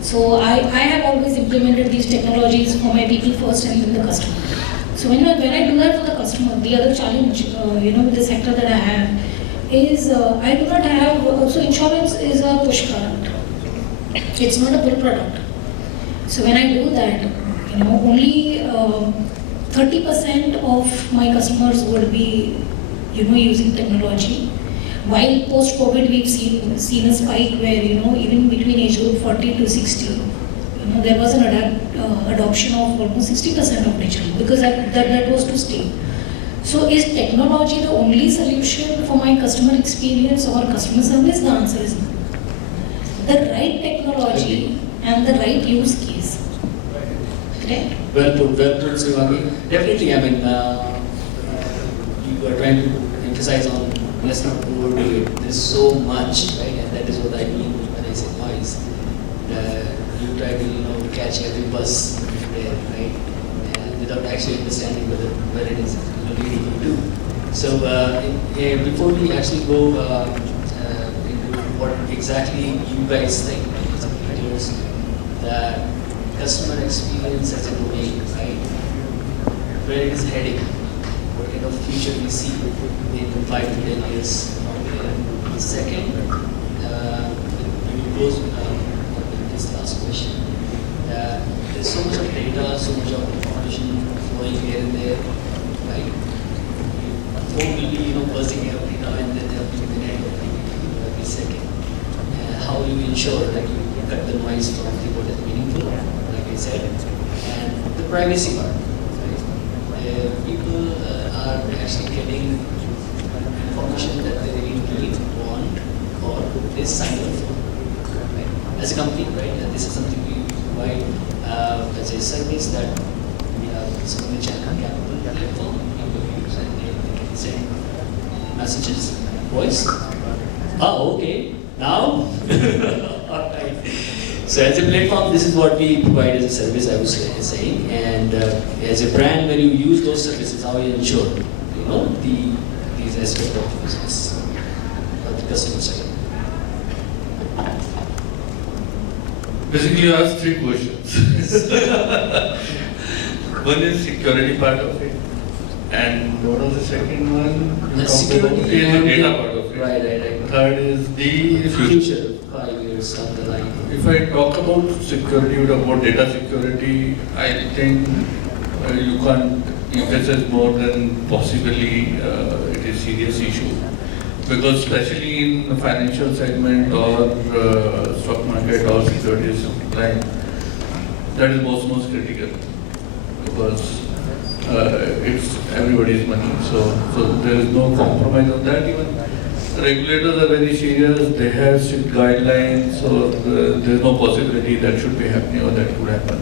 So I have always implemented these technologies for my people first and then the customer. So when I do that for the customer, the other challenge, with the sector that I have is I do not have, so insurance is a push product. It's not a pull product. So when I do that, only 30% of my customers would be, using technology. While post-COVID, we've seen a spike where, even between age group 40 to 60, there was an adoption of almost 60% of digital, because that was to stay. So is technology the only solution for my customer experience or customer service? The answer is no. The right technology and the right use case. Correct? Well put, Sivagi. Definitely, I mean, you are trying to emphasize on let's not overdo it. There's so much, right? And that is what I mean when I say noise. You try to, catch every bus there, right? And without actually understanding where it is leading you to. So before we actually go into what exactly you guys think, the customer experience as a domain, right? Where it is heading, what kind of future we see in 5 to 10 years. Second, it goes with this last question. There's so much of data, so much of information flowing here and there, right? Phone will be, buzzing every now and then, every minute, every second. How you ensure that you cut the noise from what is meaningful, like I said, and the privacy part. Right? People are actually getting information that they really need, want, or they sign up for. Right? As a company, right? This is something we provide as a service that we have some channel capital platform. People use and they can send messages, voice. Oh, okay. Now? Alright. So as a platform, this is what we provide as a service, I was saying. And as a brand, when you use those services, how you ensure, these aspects of the business, of the customer side. Basically, you asked 3 questions. One is security part of it, and what was the second one? The security is the data part of it. Right. Third is the Future, 5 years down the line. If I talk about security, about data security, I think you can't emphasize more than possibly it is a serious issue. Because especially in the financial segment or stock market or securities line, that is most critical. Because it's everybody's money. So there is no compromise on that. Even regulators are very serious. They have strict guidelines. So there is no possibility that should be happening or that could happen.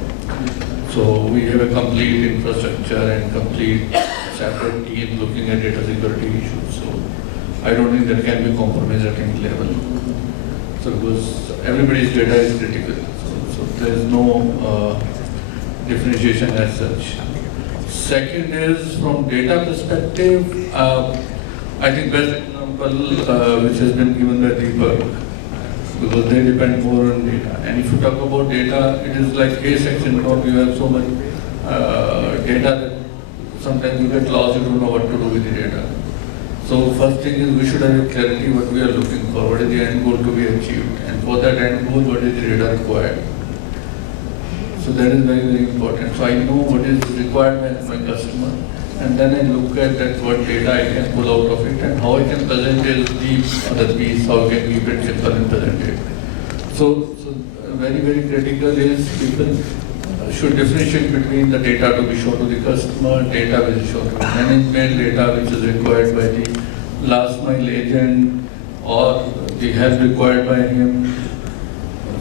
So we have a complete infrastructure and complete separate team looking at data security issues. So I don't think there can be compromise at any level. So because everybody's data is critical, so there is no differentiation as such. Second is from data perspective, I think best example which has been given by Deepak, because they depend more on data. And if you talk about data, it is like A section top, you have so much data that sometimes you get lost, you don't know what to do with the data. So first thing is we should have a clarity what we are looking for, what is the end goal to be achieved, and for that end goal, what is the data required. So that is very, very important. So I know what is required by my customer, and then I look at that what data I can pull out of it and how I can present it the other piece, how I can keep it simple and present it. So very, very critical is people should differentiate between the data to be shown to the customer, data which is shown to the management, data which is required by the last mile agent or the help required by him.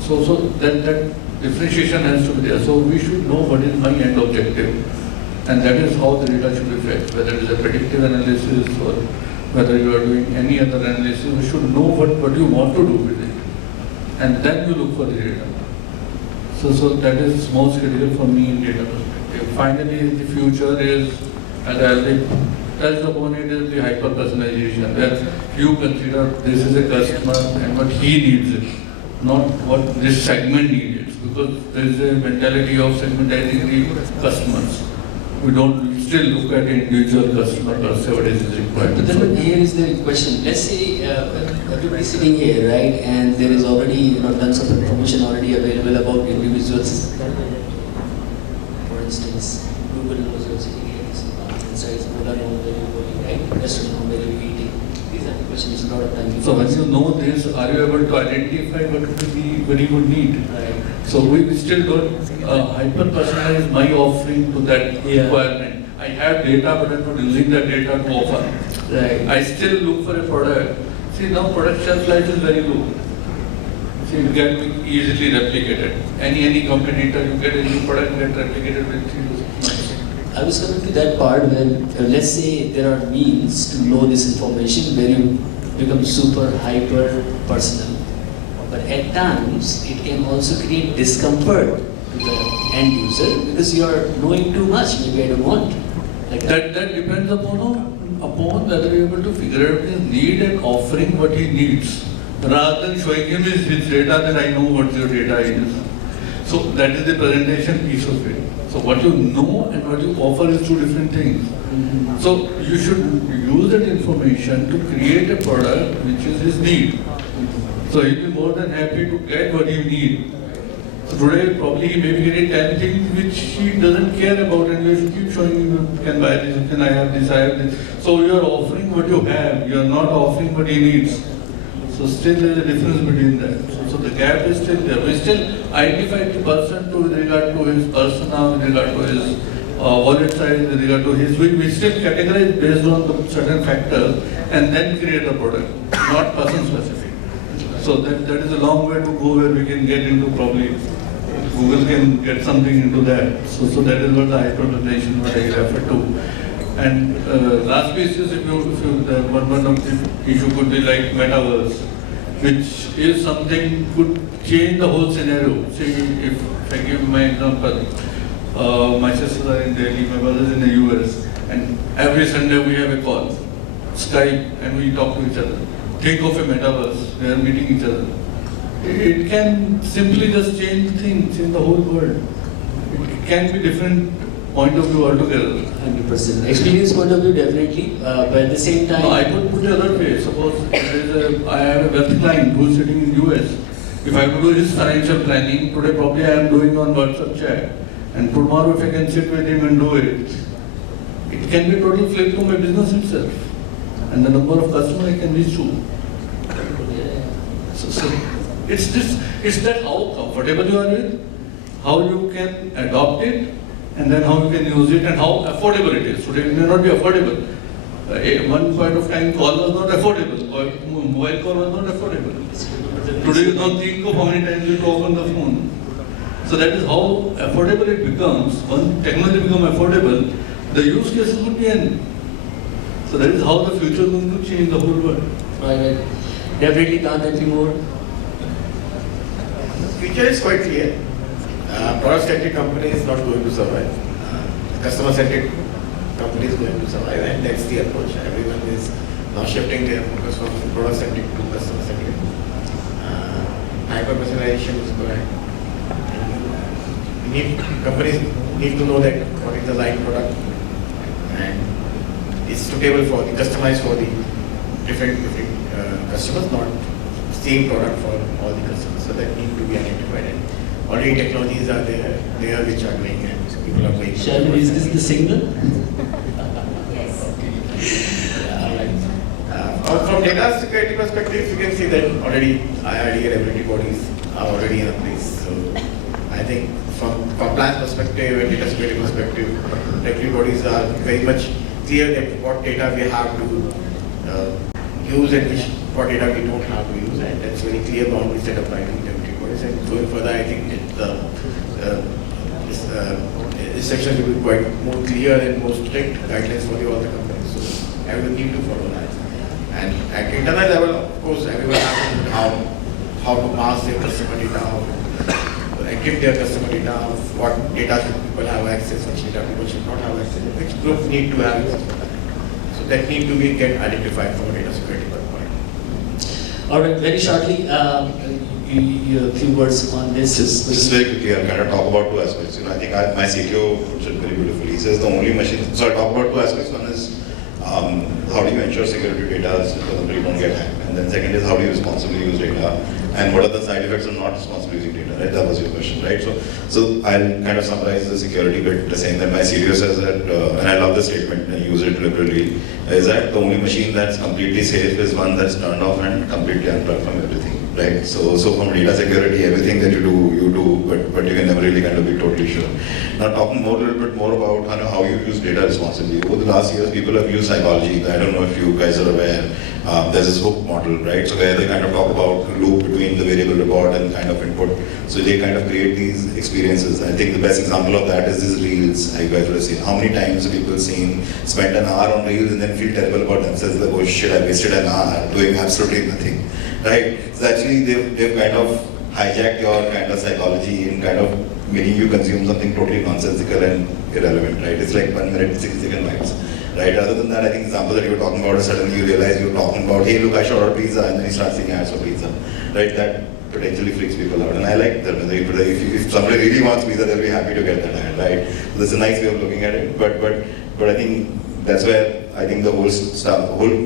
So that differentiation has to be there. So we should know what is my end objective, and that is how the data should be fetched, whether it is a predictive analysis or whether you are doing any other analysis. We should know what you want to do with it, and then you look for the data. So that is most critical for me in data perspective. Finally, the future is, as I already touched upon it, is the hyper personalization, where you consider this is a customer and what he needs it, not what this segment needs, because there is a mentality of segmentizing the customers. We don't still look at individual customer per se, what is required. But then here is the question. Let's say everybody sitting here, right, and there is already tons of information already available about individuals. For instance, Google knows you're sitting here, insights, Google knows where you're going, right? Restaurant knows where you're eating. These are the questions a lot of time. So when you know this, are you able to identify what would be very good need? Right. So we still don't hyper-personalize my offering to that requirement. I have data, but I'm not using that data to offer. Right. I still look for a product. See, now product shelf life is very low. See, it can be easily replicated. Any competitor, you get a new product, get replicated within 3 to 6 months. I was coming to that part when, let's say there are means to know this information where you become super hyper personal. But at times, it can also create discomfort to the end user because you are knowing too much. Maybe I don't want. Like That depends upon whether you're able to figure out his need and offering what he needs, rather than showing him his data that I know what your data is. So that is the presentation piece of it. So what you know and what you offer is two different things. Mm-hmm. So you should use that information to create a product which is his need. So he'll be more than happy to get what you need. So today probably he may be getting 10 things which he doesn't care about, and you should keep showing him, you can buy this, can I have this, I have this. So you are offering what you have, you are not offering what he needs. So still there is a difference between that. So the gap is still there. We still identify the person with regard to his persona, with regard to his wallet size, with regard to his, we still categorize based on the certain factors and then create a product, not person specific. So that is a long way to go where we can get into probably, Google can get something into that. So that is what the hyperpolarization what I refer to. And last piece is if you one of the issue could be like metaverse, which is something could change the whole scenario. See, if I give my example, my sisters are in Delhi, my brother is in the US, and every Sunday we have a call, Skype, and we talk to each other. Think of a metaverse, they are meeting each other. It can simply just change things in the whole world. It can be different point of view altogether. 100%. Experience point of view, definitely. But at the same time, No, I would put it another way. Suppose I have a wealth client who is sitting in US. If I have to do his financial planning, today probably I am doing on WhatsApp chat. And tomorrow if I can sit with him and do it, it can be a total flip to my business itself. And the number of customers I can reach to. So it's that how comfortable you are with, how you can adopt it, and then how you can use it and how affordable it is. Today it may not be affordable. At one point of time call was not affordable, or mobile call was not affordable. Today you don't think of how many times you talk on the phone. So that is how affordable it becomes. When technology becomes affordable, the use cases would be So that is how the future is going to change the whole world. Right. Definitely can't agree more. The future is quite clear. Product-centric company is not going to survive. Customer-centric company is going to survive, and that's the approach. Everyone is now shifting their focus from product-centric to customer-centric. Hyper-personalization is going. Companies need to know that what is the right product and it's suitable for the customized for the different customers, not same product for all the customers. So that need to be identified. And already technologies are there which are doing and people are going. Shalini, is this the signal? Yes. From data security perspective, you can see that already IRD and regulatory bodies are already in place. So I think from compliance perspective and data security perspective, regulatory bodies are very much clear that what data we have to use and what data we don't have to use, and that's very clear boundary set up by the regulatory bodies. And going further, I think this section will be quite more clear and more strict guidelines for all the companies. So everyone need to follow that. And at internal level, of course, everyone has to know how to mask their customer data, how to encrypt their customer data, what data should people have access, which data people should not have access, which groups need to have access. So that need to be get identified from a data security point. All right, very shortly, a few words on this. Just very quickly, I'll kind of talk about two aspects. I think my CTO puts it very beautifully. He says the only machine. So I'll talk about two aspects. One is how do you ensure security data so that you don't get hacked, and then second is how do you responsibly use data, and what are the side effects of not responsibly using data. Right, that was your question, right? So I'll kind of summarize the security bit by saying that my CTO says that, and I love the statement and use it liberally, is that the only machine that's completely safe is one that's turned off and completely unplugged from everything. Right, so from data security, everything that you do, but you can never really kind of be totally sure. Now talking a little bit more about how you use data responsibly. Over the last years, people have used psychology. I don't know if you guys are aware. There's this hook model, right? So where they kind of talk about loop between the variable reward and kind of input. So they kind of create these experiences. I think the best example of that is these reels. You guys would have seen. How many times have people spent an hour on reels and then feel terrible about themselves? Like, oh shit, I wasted an hour doing absolutely nothing. Right? So actually they've kind of hijacked your kind of psychology in kind of making you consume something totally nonsensical and irrelevant, right? It's like 1 minute, 60-second vibes. Right? Other than that, I think the example that you were talking about is suddenly you realize you're talking about, hey look, I should order pizza, and then you start seeing ads for pizza. Right? That potentially freaks people out. And I like that. If somebody really wants pizza, they'll be happy to get that ad, right? So that's a nice way of looking at it. But I think that's where I think the whole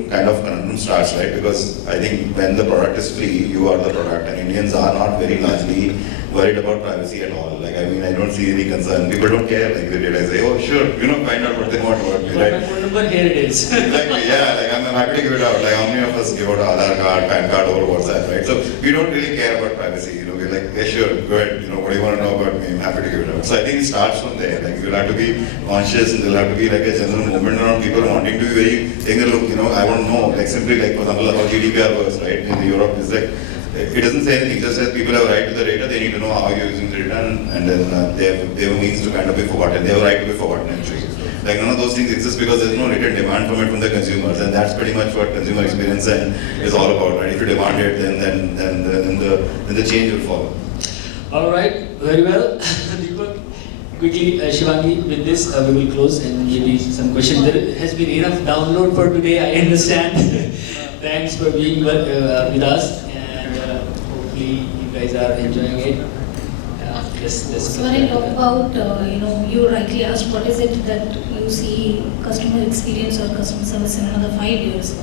kind of conundrum starts, right? Because I think when the product is free, you are the product, and Indians are not very largely worried about privacy at all. Like, I mean, I don't see any concern. People don't care. Like, they realize, oh, sure, find out what they want about me, right? My phone number, here it is. Exactly, yeah. Like, I'm happy to give it out. Like, how many of us give out Aadhaar card, PAN card over WhatsApp, right? So we don't really care about privacy. We're like, yeah, sure, go ahead. What do you want to know about me? I'm happy to give it out. So I think it starts from there. Like, you'll have to be conscious, and there'll have to be like a general movement around people wanting to be very, saying, look, I want to know. Like, simply, like, for example, how GDPR works, right? In Europe, it's like, it doesn't say anything, it just says people have a right to the data, they need to know how you're using the data, and then they have a means to kind of be forgotten. They have a right to be forgotten, actually. Like, none of those things exist because there's no written demand from it from the consumers, and that's pretty much what consumer experience is all about, right? If you demand it, then the change will follow. All right, very well. Deepak, quickly, Shivangi, with this we will close and maybe some questions. There has been enough download for today, I understand. Thanks for being with us. Hopefully you guys are enjoying it. So when I talk about, you rightly asked what is it that you see customer experience or customer service in another 5 years.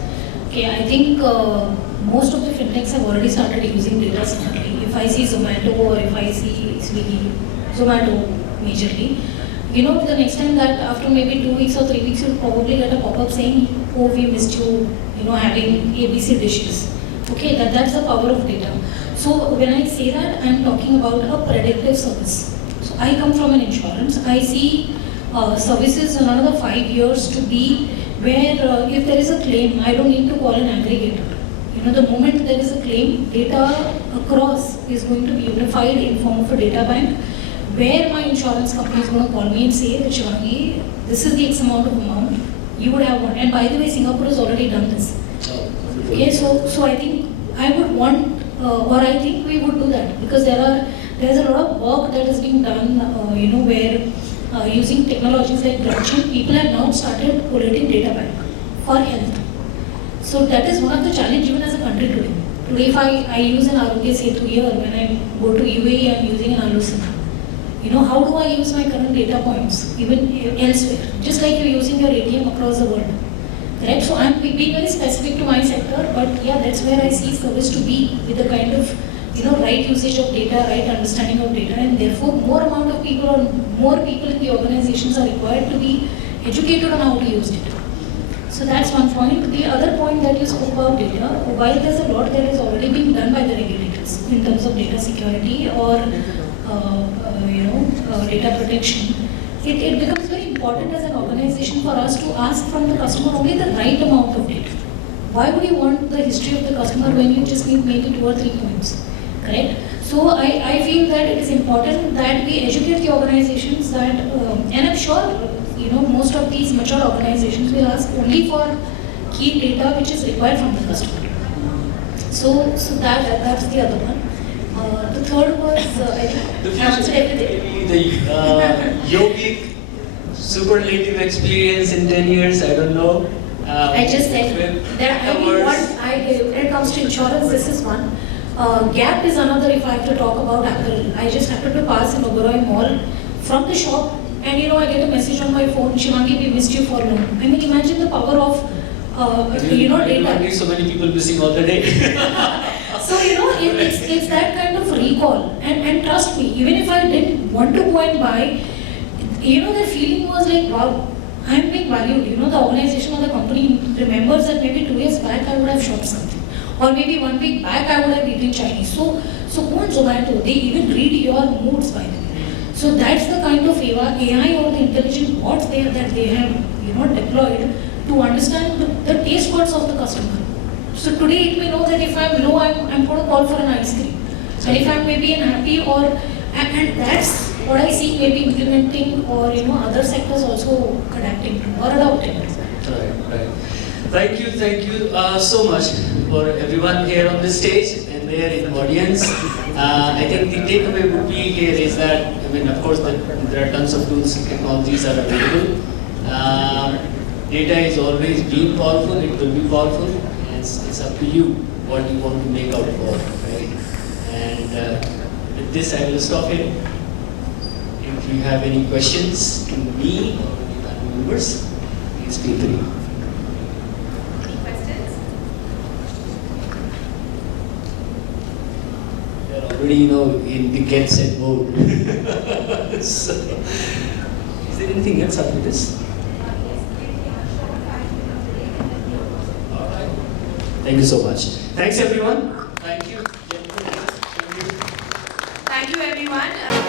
Okay, I think most of the fintechs have already started using data smartly. If I see Zomato or if I see Swiggy, Zomato majorly, the next time that after maybe 2 weeks or 3 weeks, you'll probably get a pop-up saying, oh, we missed you, having ABC dishes. Okay, that's the power of data. So when I say that, I'm talking about a predictive service. So I come from an insurance. I see services in another 5 years to be where if there is a claim, I don't need to call an aggregator. The moment there is a claim, data across is going to be unified in form of a data bank, where my insurance company is going to call me and say, Shivangi, this is the X amount of amount. you would have one. And by the way, Singapore has already done this. Oh, wonderful. Okay, so I think I would want, or I think we would do that, because there's a lot of work that is being done, where using technologies like blockchain, people have now started collating data back for health. So that is one of the challenges even as a country today. Today, if I use an Arogya Setu here, when I go to UAE, I'm using an Alusana. How do I use my current data points even elsewhere? Just like you're using your ATM across the world. Correct? So I'm being very specific to my sector, but yeah, that's where I see service to be with the kind of right usage of data, right understanding of data, and therefore more amount of people or more people in the organizations are required to be educated on how to use data. So that's one point. The other point that you spoke about data, while there's a lot that is already being done by the regulators in terms of data security or data protection, it becomes very important as an organization for us to ask from the customer only the right amount of data. Why would you want the history of the customer when you just need maybe 2 or 3 points? Correct? So I feel that it is important that we educate the organizations that, and I'm sure most of these mature organizations will ask only for key data which is required from the customer. So that's the other one. The third was I think I answered everything. The yogic superlative experience in 10 years, I don't know. I just said that when it comes to insurance, this is one. Gap is another. If I have to talk about Apple, I just happened to pass in Oberoi Mall from the shop, and I get a message on my phone, Shivangi, we missed you for long. I mean, imagine the power of data. So many people missing all the day. So it's that kind of recall, and trust me, even if I didn't want to go and buy, the feeling was like, wow, I'm being valued. The organization or the company remembers that maybe 2 years back I would have shopped something, or maybe 1 week back I would have eaten Chinese. So go on Zomato, they even read your moods, by the way. So that's the kind of AI or the intelligent bots that they have deployed to understand the taste buds of the customer. So today it may know that if I'm low, I'm going to call for an ice cream. And if I'm maybe unhappy and that's what I see maybe implementing or other sectors also adapting to or adopting. Right. Thank you so much for everyone here on the stage and there in the audience. I think the takeaway would be here is that, of course, there are tons of tools and technologies that are available. Data is always being powerful, it will be powerful, and it's up to you what you want to make out of it, right? And with this, I will stop here. If you have any questions to me or the panel members, please feel free. Any questions? They're already, in the get set mode. So, is there anything else after this? All right. Thank you so much. Thanks, everyone. Thank you. Thank you, everyone.